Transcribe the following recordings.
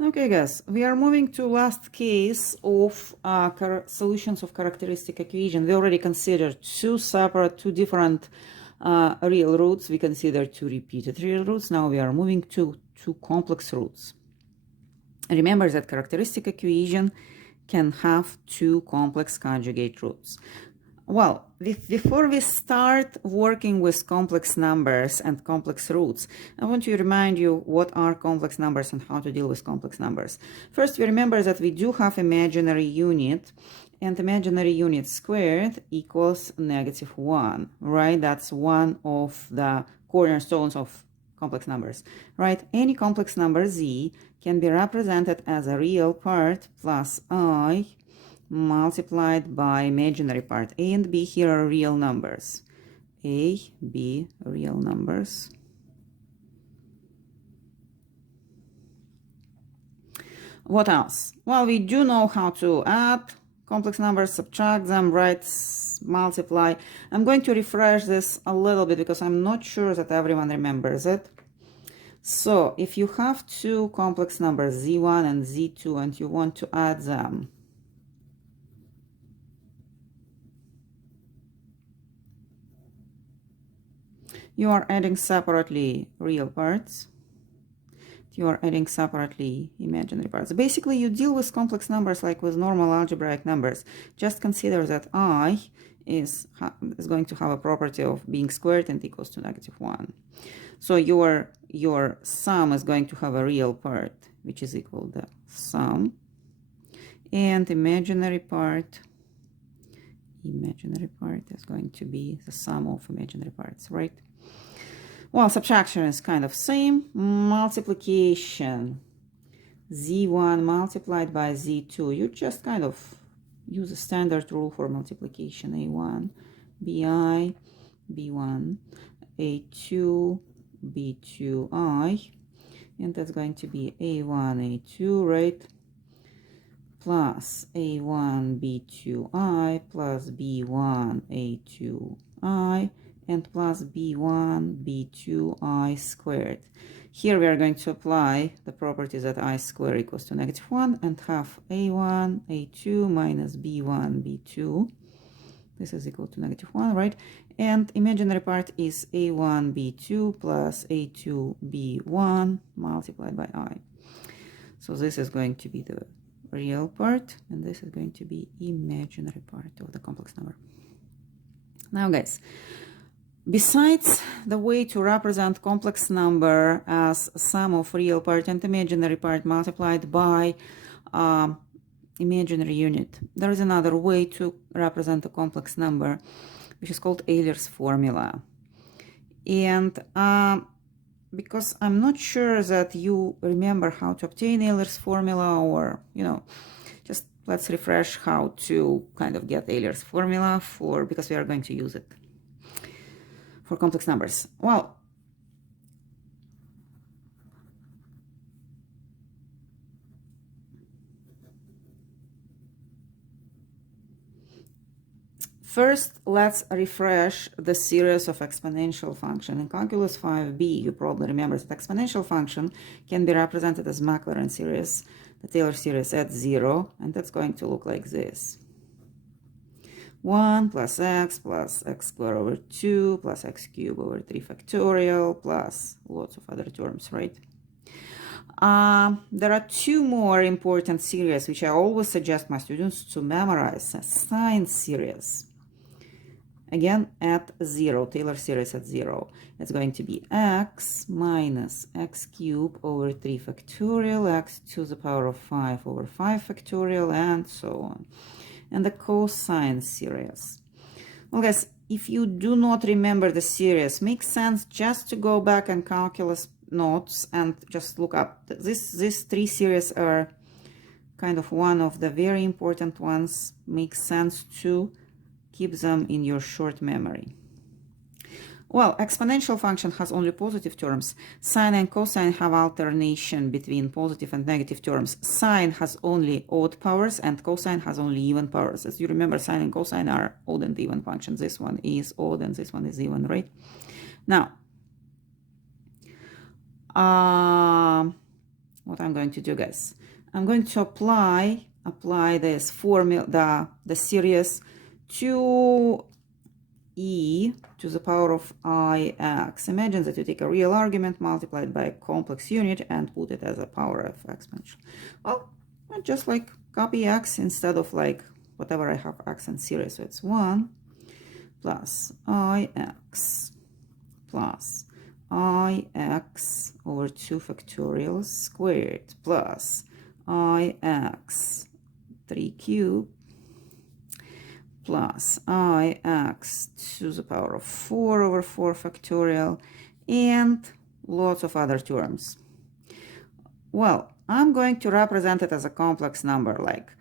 Okay, guys, we are moving to last case of solutions of characteristic equation. We already considered two different real roots. We considered two repeated real roots. Now we are moving to two complex roots. Remember that characteristic equation can have two complex conjugate roots. Well, before we start working with complex numbers and complex roots, I want to remind you what are complex numbers and how to deal with complex numbers. First, we remember that we do have imaginary unit, and imaginary unit squared equals -1, right? That's one of the cornerstones of complex numbers, right? Any complex number z can be represented as a real part plus I multiplied by imaginary part. A and b here are real numbers. A, b, real numbers. What else? Well, we do know how to add complex numbers, subtract them, write, multiply. I'm going to refresh this a little bit because I'm not sure that everyone remembers it. So if you have two complex numbers, z1 and z2, and you want to add them, you are adding separately real parts. You are adding separately imaginary parts. Basically, you deal with complex numbers like with normal algebraic numbers. Just consider that I is going to have a property of being squared and equals to -1. So your sum is going to have a real part, which is equal to the sum, and imaginary part is going to be the sum of imaginary parts, right? Well, subtraction is kind of same. Multiplication, z1 multiplied by z2. You just kind of use a standard rule for multiplication. A1, bi, b1, a2, b2i. And that's going to be a1, a2, right? Plus a1, b2i plus b1, a2i. And plus b1, b2i squared. Here we are going to apply the properties that I squared equals to -1 and have a1, a2 minus b1, b2. This is equal to -1, right? And imaginary part is a1, b2 plus a2, b1 multiplied by I. So this is going to be the real part, and this is going to be imaginary part of the complex number. Now, guys, besides the way to represent complex number as sum of real part and imaginary part multiplied by imaginary unit, there is another way to represent a complex number, which is called Euler's formula. And because I'm not sure that you remember how to obtain Euler's formula, or, just let's refresh how to kind of get Euler's formula because we are going to use it for complex numbers. Well, first, let's refresh the series of exponential function. In calculus 5b, you probably remember that exponential function can be represented as Maclaurin series, the Taylor series at 0, and that's going to look like this. 1 plus x squared over 2 plus x cubed over 3 factorial plus lots of other terms, right? There are two more important series which I always suggest my students to memorize. Sine series. Again, at 0, Taylor series at 0. It's going to be x minus x cubed over 3 factorial, x to the power of 5 over 5 factorial, and so on. And the cosine series. Well, guys, if you do not remember the series, makes sense just to go back and calculus notes and just look up. These three series are kind of one of the very important ones. Makes sense to keep them in your short memory. Well, exponential function has only positive terms. Sine and cosine have alternation between positive and negative terms. Sine has only odd powers and cosine has only even powers. As you remember, sine and cosine are odd and even functions. This one is odd and this one is even, right? Now, what I'm going to do, guys, I'm going to apply this formula, the series to e to the power of ix. Imagine that you take a real argument multiplied by a complex unit and put it as a power of exponential. Well, just like copy x instead of like whatever I have x in series. So it's 1 plus ix plus ix over 2 factorial squared plus ix 3 cubed plus ix to the power of 4 over 4 factorial and lots of other terms. Well, I'm going to represent it as a complex number, like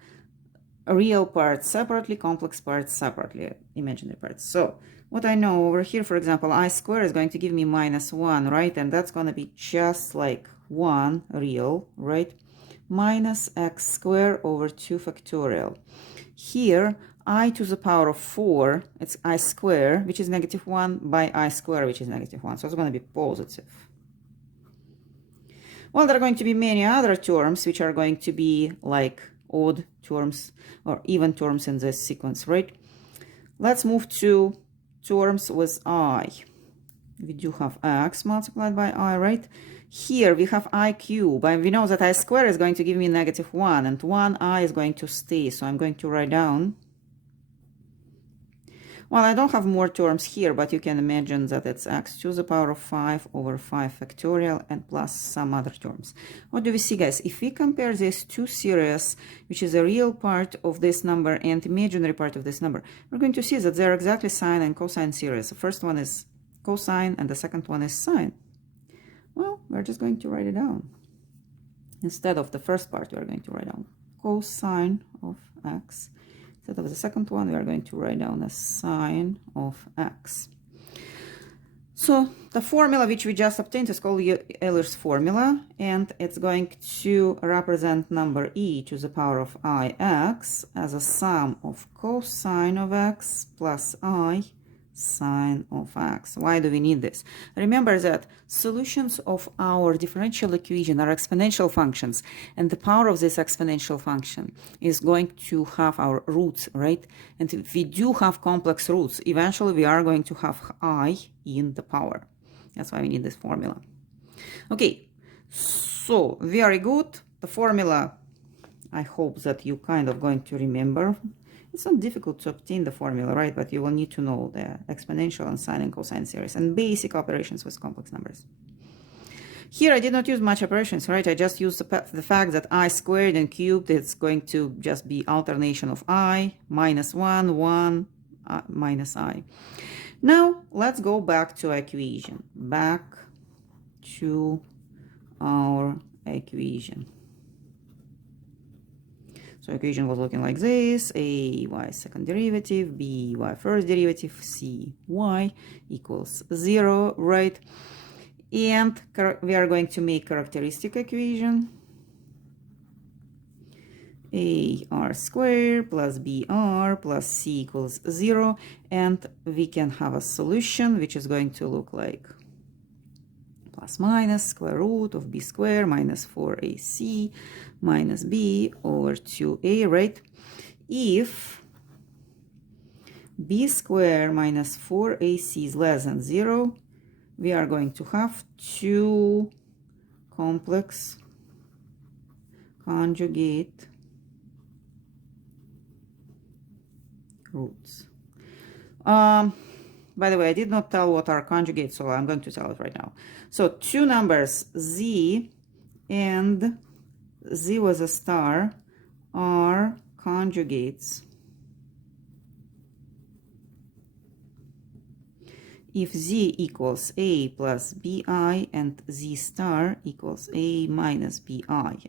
real parts separately, complex parts separately, imaginary parts. So what I know over here, for example, I squared is going to give me -1, right? And that's going to be just like 1 real, right? Minus x squared over 2 factorial. Here, I to the power of 4, it's I squared, which is -1, by I squared, which is -1. So it's going to be positive. Well, there are going to be many other terms, which are going to be like odd terms or even terms in this sequence, right? Let's move to terms with I. We do have x multiplied by I, right? Here we have I cube, and we know that I squared is going to give me -1, and 1i is going to stay, so I'm going to write down. Well, I don't have more terms here, but you can imagine that it's x to the power of 5 over 5 factorial and plus some other terms. What do we see, guys? If we compare these two series, which is a real part of this number and imaginary part of this number, we're going to see that they're exactly sine and cosine series. The first one is cosine and the second one is sine. Well, we're just going to write it down. Instead of the first part, we're going to write down cosine of x. Instead of the second one, we are going to write down a sine of x. So the formula which we just obtained is called Euler's formula, and it's going to represent number e to the power of ix as a sum of cosine of x plus I sine of x. Why do we need this? Remember that solutions of our differential equation are exponential functions, and the power of this exponential function is going to have our roots, right? And if we do have complex roots, eventually we are going to have I in the power. That's why we need this formula. Okay, so very good. The formula, I hope that you kind of going to remember. It's not difficult to obtain the formula, right? But you will need to know the exponential and sine and cosine series and basic operations with complex numbers. Here I did not use much operations, right? I just used the fact that I squared and cubed, it's going to just be alternation of I, -1, 1, minus I. Now let's go back to equation, back to our equation. So equation was looking like this: a y second derivative, b y first derivative, c y equals 0, right? And we are going to make characteristic equation. A r squared plus b r plus c equals 0, and we can have a solution which is going to look like plus minus square root of b squared minus 4ac minus b over 2a, right? If b squared minus 4ac is less than 0, we are going to have two complex conjugate roots. By the way, I did not tell what are conjugates, so I'm going to tell it right now. So two numbers, z and z with a star, are conjugates if z equals a plus bi and z star equals a minus bi.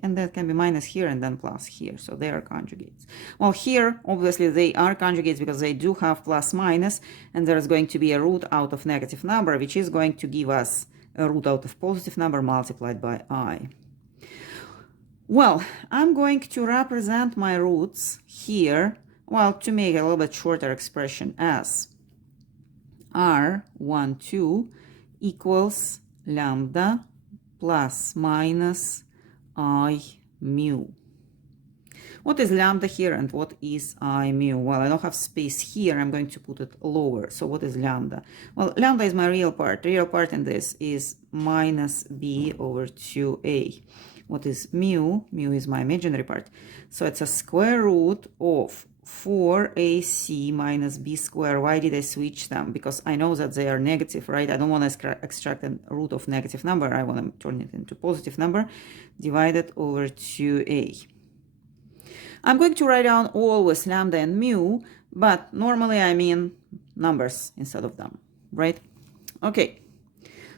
And that can be minus here and then plus here, so they are conjugates. Well, here, obviously, they are conjugates because they do have plus minus, and there is going to be a root out of negative number, which is going to give us a root out of positive number multiplied by I. Well, I'm going to represent my roots here, well, to make a little bit shorter expression as r12 equals lambda plus minus I mu. What is lambda here and what is I mu? Well, I don't have space here. I'm going to put it lower. So what is lambda? Well, lambda is my real part. The real part in this is minus b over 2a. What is mu? Mu is my imaginary part. So it's a square root of 4ac minus b squared. Why did I switch them? Because I know that they are negative, right? I don't want to extract a root of negative number. I want to turn it into positive number divided over 2a. I'm going to write down always lambda and mu, but normally I mean numbers instead of them, right? Okay,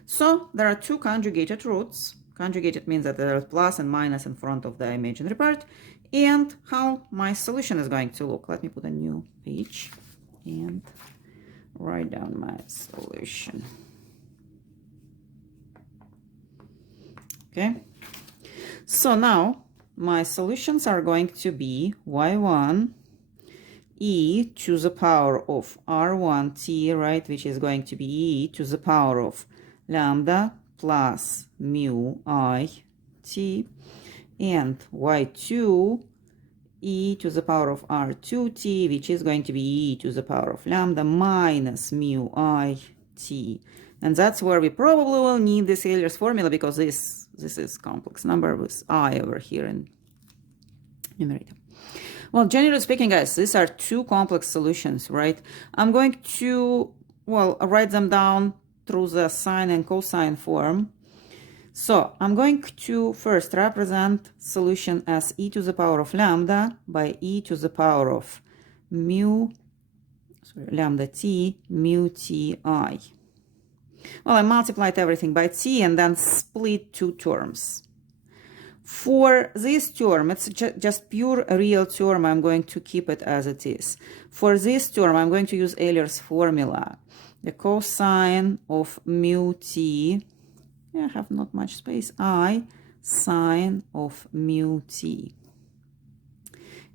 so there are two conjugated roots. Conjugated means that there is plus and minus in front of the imaginary part. And how my solution is going to look. Let me put a new page and write down my solution. Okay, so now my solutions are going to be y1 e to the power of r1t, right, which is going to be e to the power of lambda plus mu I t, and y2 e to the power of r2t, which is going to be e to the power of lambda minus mu I t. And that's where we probably will need this Euler's formula, because this is complex number with I over here in numerator. Well, generally speaking, guys, these are two complex solutions, right? I'm going to, well, write them down through the sine and cosine form. So I'm going to first represent solution as e to the power of lambda by e to the power of lambda t mu t I. Well, I multiplied everything by t and then split two terms. For this term, it's just pure real term. I'm going to keep it as it is. For this term, I'm going to use Euler's formula. The cosine of mu t, I have not much space, I sine of mu t.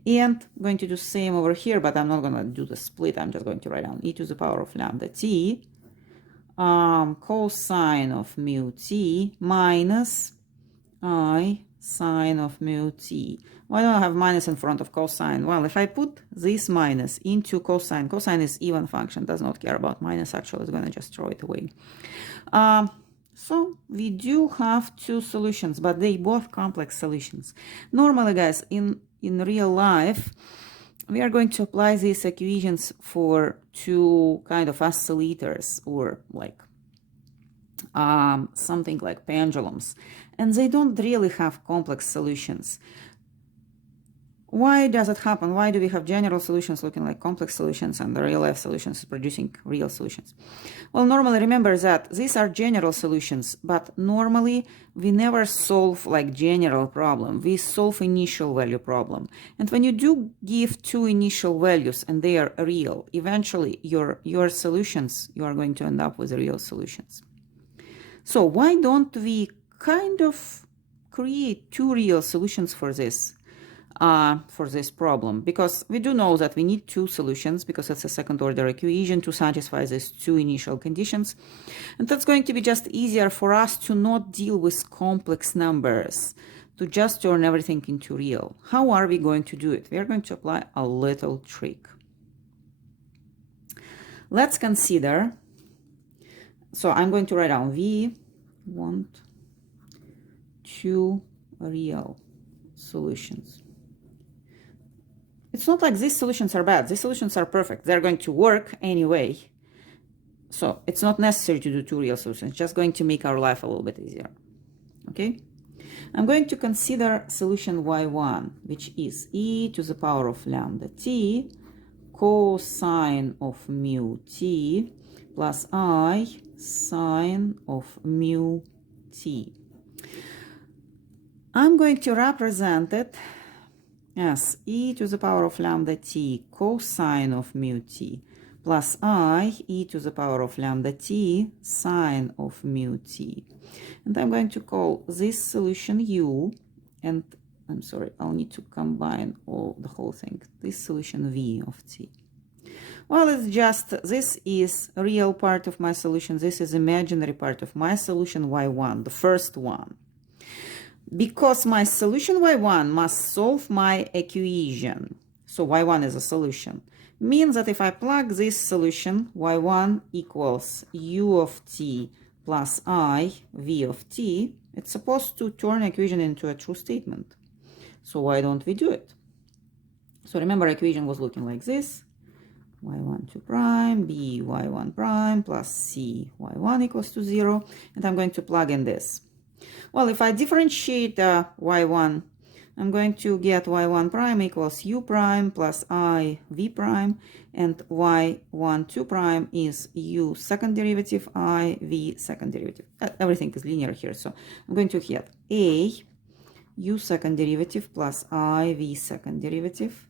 And I'm going to do same over here, but I'm not going to do the split. I'm just going to write down e to the power of lambda t cosine of mu t minus I sine of mu t. Why don't I have minus in front of cosine? Well, if I put this minus into cosine, cosine is even function, does not care about minus, actually, it's going to just throw it away. So we do have two solutions, but they both complex solutions. Normally, guys, in real life, we are going to apply these equations for two kind of oscillators, or like something like pendulums, and they don't really have complex solutions. Why does it happen? Why do we have general solutions looking like complex solutions and the real life solutions producing real solutions? Well, normally remember that these are general solutions, but normally we never solve like general problem. We solve initial value problem. And when you do give two initial values and they are real, eventually your solutions, you are going to end up with real solutions. So why don't we kind of create two real solutions for this problem? Because we do know that we need two solutions, because it's a second order equation to satisfy these two initial conditions. And that's going to be just easier for us to not deal with complex numbers, to just turn everything into real. How are we going to do it? We are going to apply a little trick. Let's consider, so I'm going to write down we want two real solutions. It's not like these solutions are bad. These solutions are perfect. They're going to work anyway. So it's not necessary to do two real solutions. It's just going to make our life a little bit easier. Okay? I'm going to consider solution y1, which is e to the power of lambda t cosine of mu t plus I sine of mu t. I'm going to represent it as e to the power of lambda t cosine of mu t plus I e to the power of lambda t sine of mu t. And I'm going to call this solution u, and I'm sorry, I'll need to combine the whole thing. This solution v of t. Well, it's just, this is real part of my solution. This is imaginary part of my solution y1, the first one. because my solution y1 must solve my equation, so y1 is a solution, means that if I plug this solution, y1 equals u of t plus I v of t, it's supposed to turn equation into a true statement. So why don't we do it? So remember, equation was looking like this: y1 2 prime, b y1 prime plus c y1 equals to 0, and I'm going to plug in this. Well, if I differentiate y1, I'm going to get y1 prime equals u prime plus I v prime, and y1 2 prime is u second derivative I v second derivative. Everything is linear here, so I'm going to get a u second derivative plus I v second derivative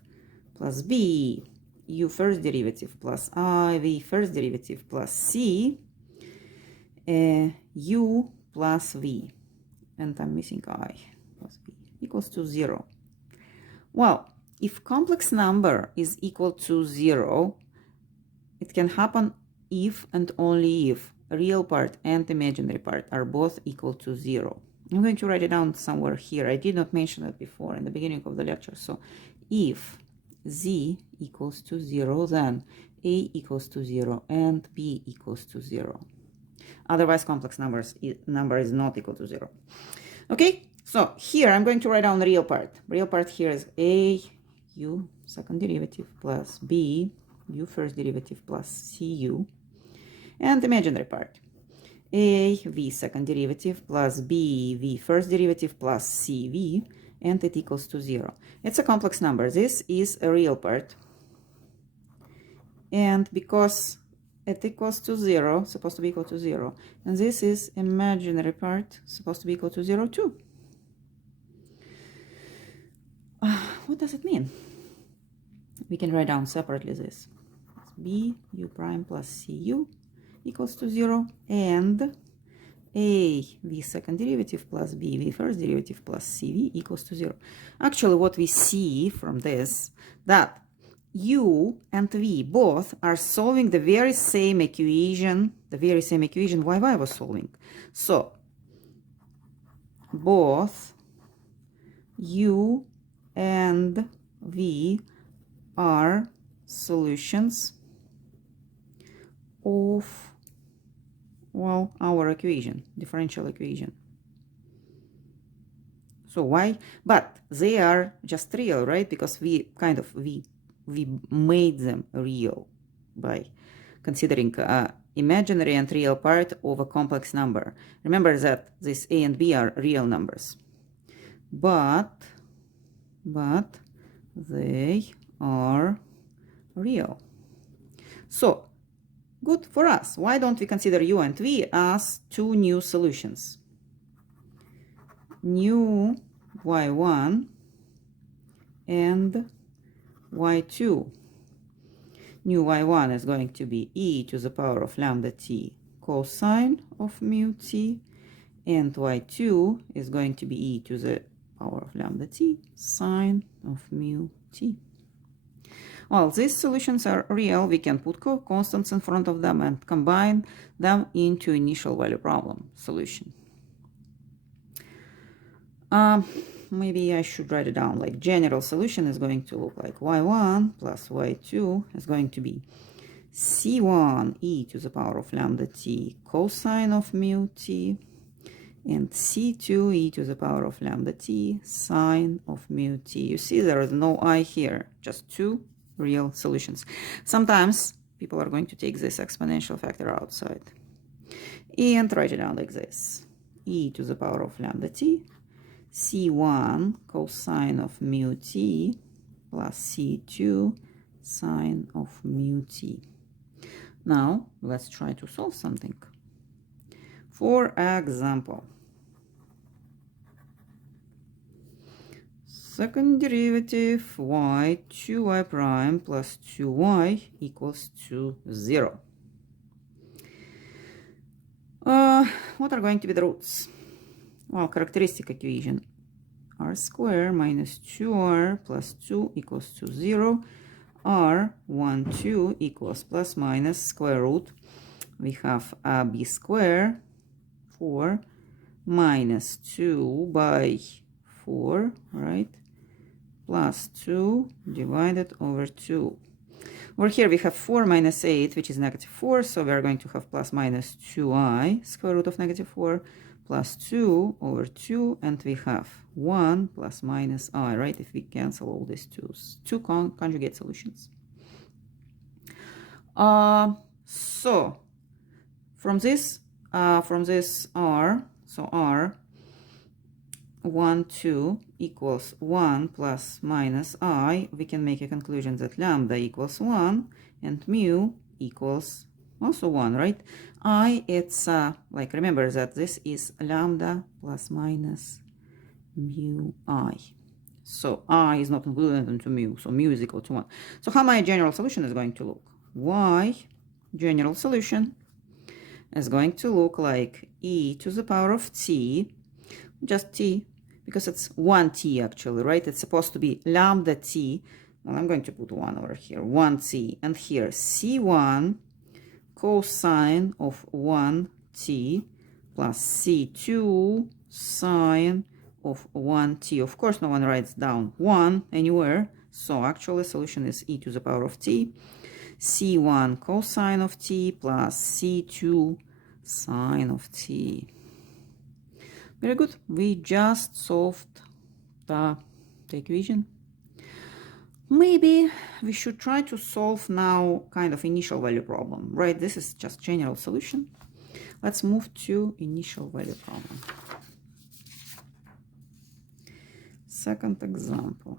plus b u first derivative plus I v first derivative plus c u plus v, and I'm missing I plus v equals to 0. Well, if complex number is equal to 0, it can happen if and only if real part and imaginary part are both equal to 0. I'm going to write it down somewhere here. I did not mention it before in the beginning of the lecture. So if z equals to 0, then a equals to 0 and b equals to 0. Otherwise, complex number is not equal to 0. Okay, so here I'm going to write down the real part. Real part here is a u second derivative plus b u first derivative plus cu, and imaginary part a v second derivative plus b v first derivative plus cv, and it equals to 0. It's a complex number. This is a real part, and because it equals to 0, supposed to be equal to 0, and this is imaginary part, supposed to be equal to 0 too. What does it mean? We can write down separately this: b u prime plus cu equals to 0, and a v second derivative plus b v first derivative plus cv equals to 0. Actually, what we see from this, that u and v both are solving the very same equation, yy was solving. So both u and v are solutions of, well, our equation, differential equation. So why? But they are just real, right? Because we made them real by considering imaginary and real part of a complex number. Remember that this a and b are real numbers, but they are real. So good for us. Why don't we consider u and v as two new solutions? New y1 and y2. New y1 is going to be e to the power of lambda t cosine of mu t, and y2 is going to be e to the power of lambda t sine of mu t. Well, these solutions are real. We can put constants in front of them and combine them into initial value problem solution. Maybe I should write it down. Like, general solution is going to look like y1 plus y2 is going to be c1 e to the power of lambda t cosine of mu t, and c2 e to the power of lambda t sine of mu t. You see, there is no I here, just two real solutions. Sometimes people are going to take this exponential factor outside and write it down like this: e to the power of lambda t c1 cosine of mu t plus c2 sine of mu t. Now let's try to solve something. For example, second derivative y 2y prime plus 2y equals to 0. What are going to be the roots? Well, characteristic equation: r squared minus 2r plus 2 equals to 0. r 1 2 equals plus minus square root. We have b squared 4 minus 2 by 4, right? Plus 2 divided over 2. Over here we have 4 minus 8, which is negative 4, so we are going to have plus minus 2i, square root of negative 4, plus 2 over 2, and we have 1 plus minus I, right? If we cancel all these 2's. Two conjugate solutions. So from this R, so R 1, 2 equals 1 plus minus I, we can make a conclusion that lambda equals 1 and mu equals also 1, right? I, it's like, remember that this is lambda plus minus mu I. So I is not included into mu, so mu is equal to 1. So how my general solution is going to look? Y general solution is going to look like e to the power of t, just t, because it's 1t actually, right? It's supposed to be lambda t. Well, I'm going to put 1 over here, 1t, and here c1 cosine of 1t plus c2 sine of 1t. Of course, no one writes down 1 anywhere, so actually solution is e to the power of t, c1 cosine of t plus c2 sine of t. Very good. We just solved the equation. Maybe we should try to solve now kind of initial value problem, right? This is just general solution. Let's move to initial value problem. Second example.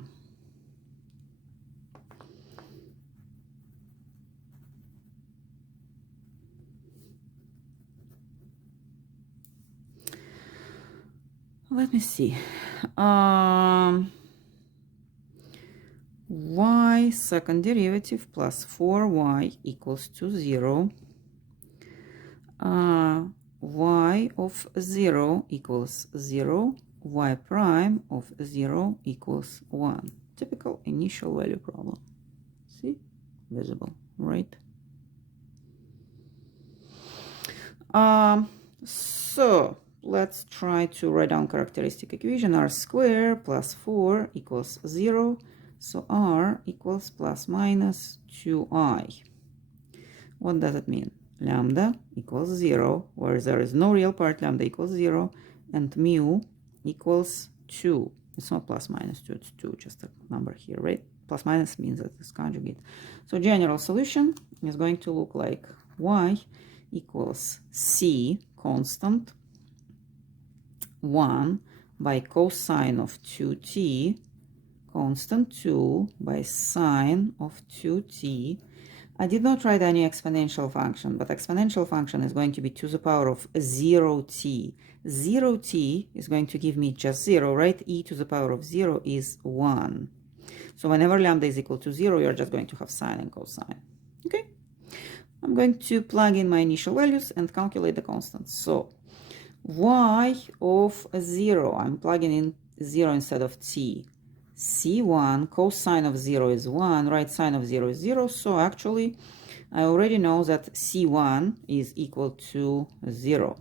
Let me see. Y second derivative plus 4y equals to 0. Y of 0 equals 0. Y prime of 0 equals 1. Typical initial value problem. See? Visible, right? So let's try to write down characteristic equation. R squared plus 4 equals 0. So R equals plus minus 2i. What does it mean? Lambda equals 0, where there is no real part, lambda equals 0, and mu equals 2. It's not plus minus 2, it's 2, just a number here, right? Plus minus means that it's conjugate. So general solution is going to look like y equals c constant 1 by cosine of 2t constant 2 by sine of 2t. I did not write any exponential function, but exponential function is going to be to the power of 0t. 0t is going to give me just 0, right? E to the power of 0 is 1. So whenever lambda is equal to 0, you're just going to have sine and cosine. Okay? I'm going to plug in my initial values and calculate the constants. So y of 0, I'm plugging in 0 instead of t. C1 cosine of 0 is 1, right? Sine of 0 is 0. So actually, I already know that C1 is equal to 0.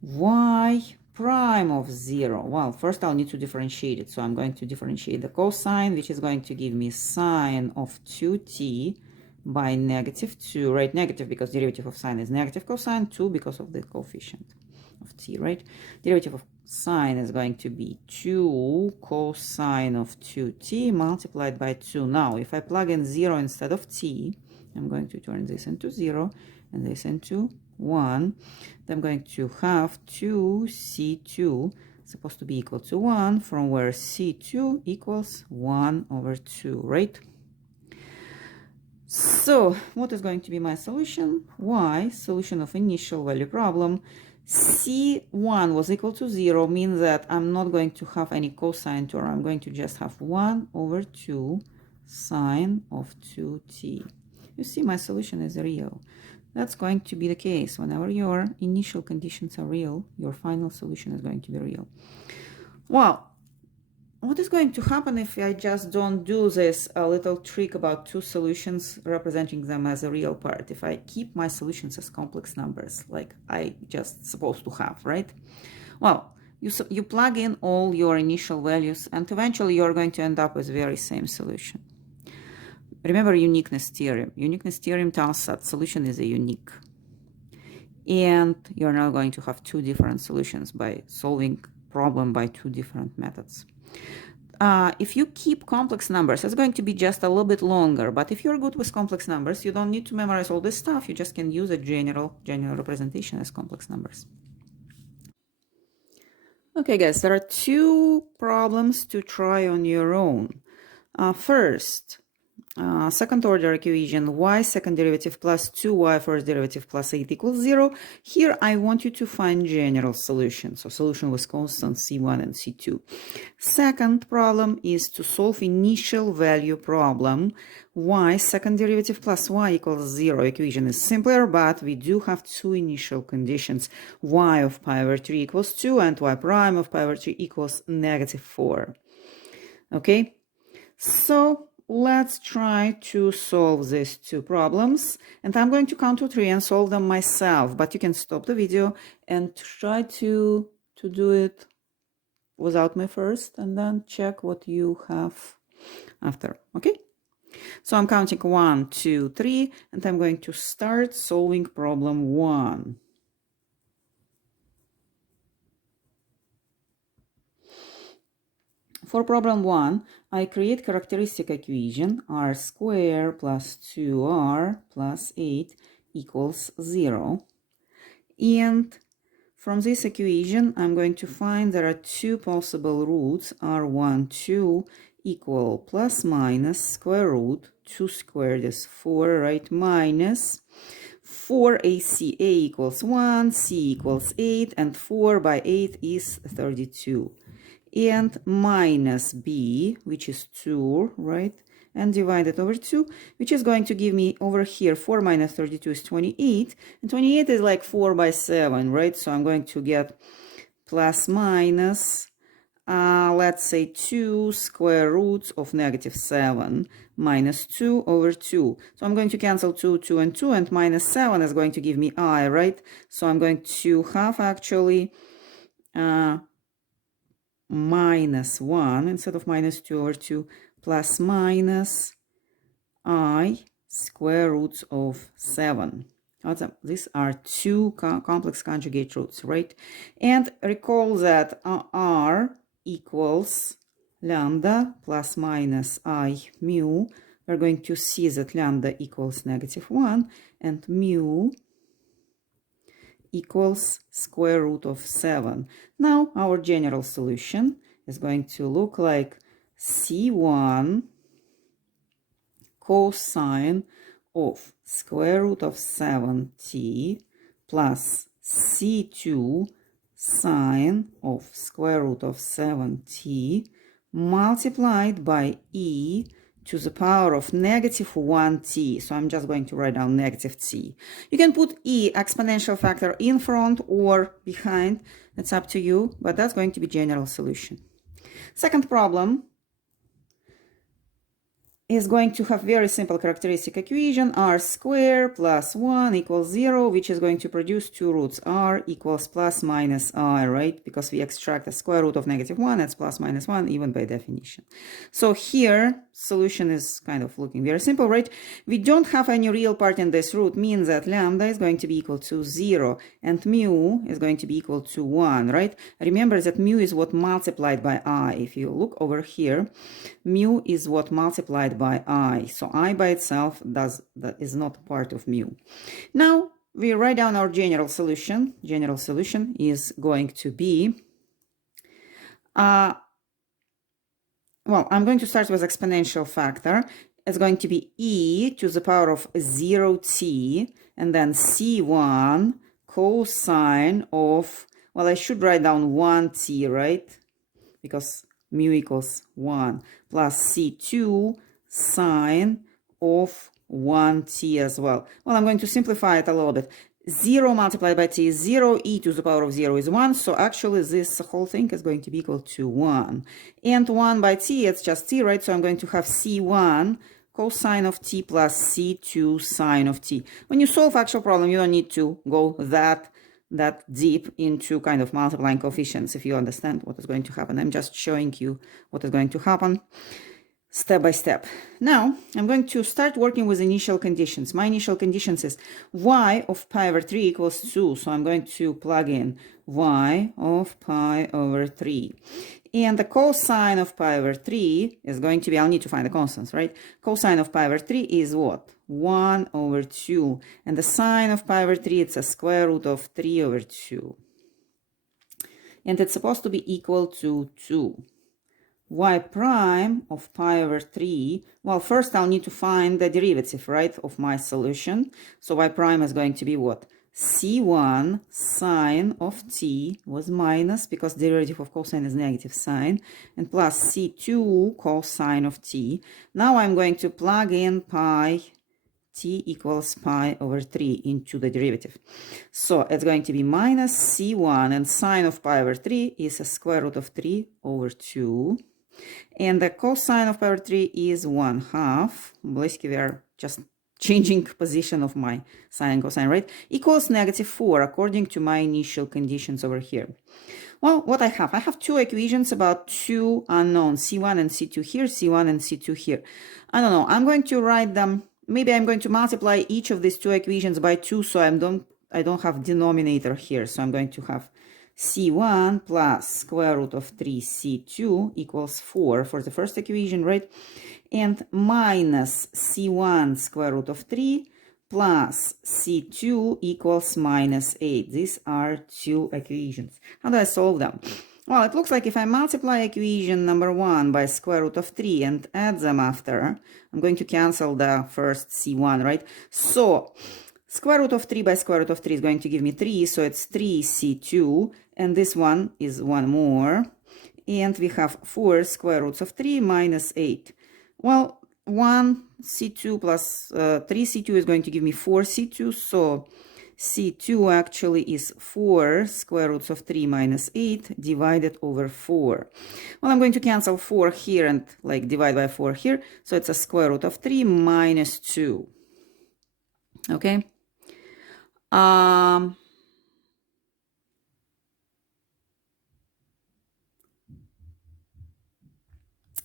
Y prime of 0. Well, first I'll need to differentiate it. So I'm going to differentiate the cosine, which is going to give me sine of 2t by negative 2, right? Negative because derivative of sine is negative cosine, 2 because of the coefficient of t, right? Derivative of sine is going to be 2 cosine of 2t multiplied by 2. Now, if I plug in 0 instead of t, I'm going to turn this into 0 and this into 1. Then I'm going to have 2c2 supposed to be equal to 1, from where c2 equals 1 over 2, right? So, what is going to be my solution? Y, solution of initial value problem. C1 was equal to 0, means that I'm not going to have any cosine term. I'm going to just have 1 over 2 sine of 2t. You see, my solution is real. That's going to be the case. Whenever your initial conditions are real, your final solution is going to be real. Well, what is going to happen if I just don't do this little trick about two solutions representing them as a real part? If I keep my solutions as complex numbers, like I just supposed to have, right? Well, you plug in all your initial values, and eventually you're going to end up with the very same solution. Remember uniqueness theorem. Uniqueness theorem tells us that solution is a unique. And you're now going to have two different solutions by solving problem by two different methods. If you keep complex numbers, it's going to be just a little bit longer, but if you're good with complex numbers, you don't need to memorize all this stuff. You just can use a general representation as complex numbers. Okay, guys, there are two problems to try on your own. First, second order equation y second derivative plus 2y first derivative plus 8 equals 0. Here I want you to find general solution, so solution with constants c1 and c2. Second problem is to solve initial value problem. Y second derivative plus y equals 0 equation is simpler, but we do have two initial conditions. Y of pi over 3 equals 2 and y prime of pi over 3 equals negative 4. Okay, so let's try to solve these two problems, and I'm going to count to 3 and solve them myself, but you can stop the video and try to do it without me first, and then check what you have after. Okay, so I'm counting 1, 2, 3, and I'm going to start solving problem 1. For problem 1, I create characteristic equation r squared plus 2r plus 8 equals 0. And from this equation, I'm going to find there are two possible roots, r1, 2 equal plus minus square root, 2 squared is 4, right, minus 4ac, a equals 1, c equals 8, and 4 by 8 is 32. And minus b, which is 2, right, and divided over 2, which is going to give me over here 4 minus 32 is 28, and 28 is like 4 by 7, right? So I'm going to get plus minus, let's say 2 square roots of negative 7 minus 2 over 2. So I'm going to cancel 2, 2, and 2, and minus 7 is going to give me I, right? So I'm going to have actually minus 1 instead of minus 2 over 2 plus minus I square roots of 7. These are two complex conjugate roots, right? And recall that R equals lambda plus minus I mu. We're going to see that lambda equals negative 1 and mu equals square root of 7. Now our general solution is going to look like c1 cosine of square root of 7t plus c2 sine of square root of 7t multiplied by e to the power of negative 1t. So I'm just going to write down negative t. You can put e exponential factor in front or behind. It's up to you, but that's going to be general solution. Second problem is going to have very simple characteristic equation r squared plus 1 equals 0, which is going to produce two roots. R equals plus minus I, right? Because we extract the square root of negative 1, that's plus minus 1, even by definition. So here, solution is kind of looking very simple, right? We don't have any real part in this root, means that lambda is going to be equal to 0, and mu is going to be equal to 1, right? Remember that mu is what multiplied by I. If you look over here, mu is what multiplied by I. So I by itself is not part of mu. Now we write down our general solution. General solution is going to be, well, I'm going to start with exponential factor. It's going to be e to the power of 0t, and then c1 cosine of, well, I should write down 1t, right? Because mu equals 1 plus c2 sine of 1t as well. Well, I'm going to simplify it a little bit. 0 multiplied by t is 0, e to the power of 0 is 1, so actually this whole thing is going to be equal to 1. And 1 by t, it's just t, right? So I'm going to have c1 cosine of t plus c2 sine of t. When you solve actual problem, you don't need to go that deep into kind of multiplying coefficients if you understand what is going to happen. I'm just showing you what is going to happen step by step. Now, I'm going to start working with initial conditions. My initial conditions is y of pi over 3 equals 2. So I'm going to plug in y of pi over 3. And the cosine of pi over 3 is going to be, I'll need to find the constants, right? Cosine of pi over 3 is what? 1 over 2. And the sine of pi over 3, it's a square root of 3 over 2. And it's supposed to be equal to 2. Y prime of pi over 3, well, first I'll need to find the derivative, right, of my solution. So y prime is going to be what? C1 sine of t was minus, because derivative of cosine is negative sine, and plus C2 cosine of t. Now I'm going to plug in pi t equals pi over 3 into the derivative. So it's going to be minus C1, and sine of pi over 3 is a square root of 3 over 2. And the cosine of pi over 3 is 1/2. Basically, we are just changing position of my sine and cosine, right? Equals -4 according to my initial conditions over here. Well, what I have two equations about two unknowns, C1 and C2 here, C1 and C2 here. I don't know. I'm going to write them. Maybe I'm going to multiply each of these two equations by 2, so I don't have denominator here. So I'm going to have C1 plus square root of 3C2 equals 4 for the first equation, right? And minus C1 square root of 3 plus C2 equals minus 8. These are two equations. How do I solve them? Well, it looks like if I multiply equation number 1 by square root of 3 and add them after, I'm going to cancel the first C1, right? So square root of 3 by square root of 3 is going to give me 3, so it's 3C2, and this one is one more, and we have 4 square roots of 3 minus 8. Well, 1C2 plus 3C2 is going to give me 4C2, so C2 actually is 4 square roots of 3 minus 8 divided over 4. Well, I'm going to cancel 4 here and like divide by 4 here, so it's a square root of 3 minus 2. Okay?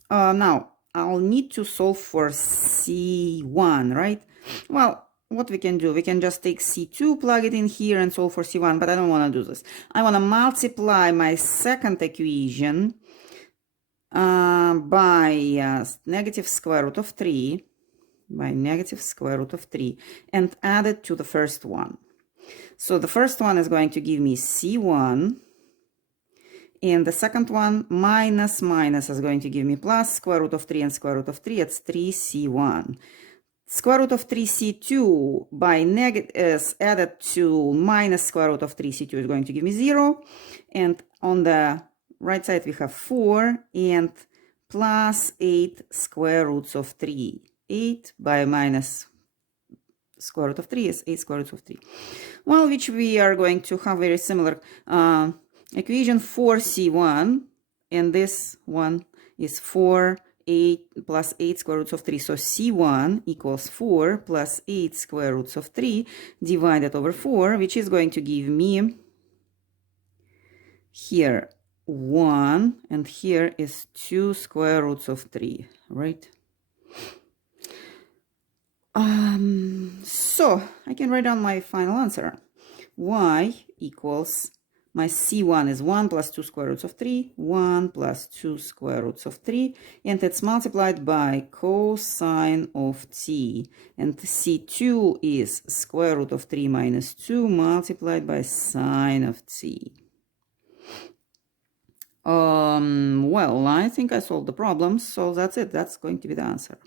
Now, I'll need to solve for C1, right? Well, what we can do, we can just take C2, plug it in here and solve for C1, but I don't want to do this. I want to multiply my second equation by negative square root of 3, and add it to the first one. So the first one is going to give me C1, and the second one minus is going to give me plus square root of 3 and square root of 3. It's 3C1. Square root of 3C2 by is added to minus square root of 3C2 is going to give me 0. And on the right side we have 4 and plus 8 square roots of 3. 8 by minus square root of 3 is 8 square roots of 3. Well, which we are going to have very similar equation 4C1, and this one is 4, 8 plus 8 square roots of 3. So C1 equals 4 plus 8 square roots of 3 divided over 4, which is going to give me here 1, and here is 2 square roots of 3, right? So I can write down my final answer. Y equals, my C1 is 1 plus 2 square roots of 3, 1 plus 2 square roots of 3, and it's multiplied by cosine of t. And C2 is square root of 3 minus 2 multiplied by sine of t. Well, I think I solved the problem, so that's it. That's going to be the answer.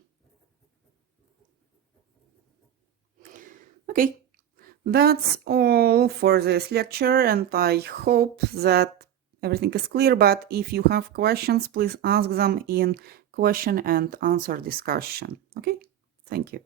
Okay, that's all for this lecture, and I hope that everything is clear, but if you have questions, please ask them in question and answer discussion. Okay, thank you.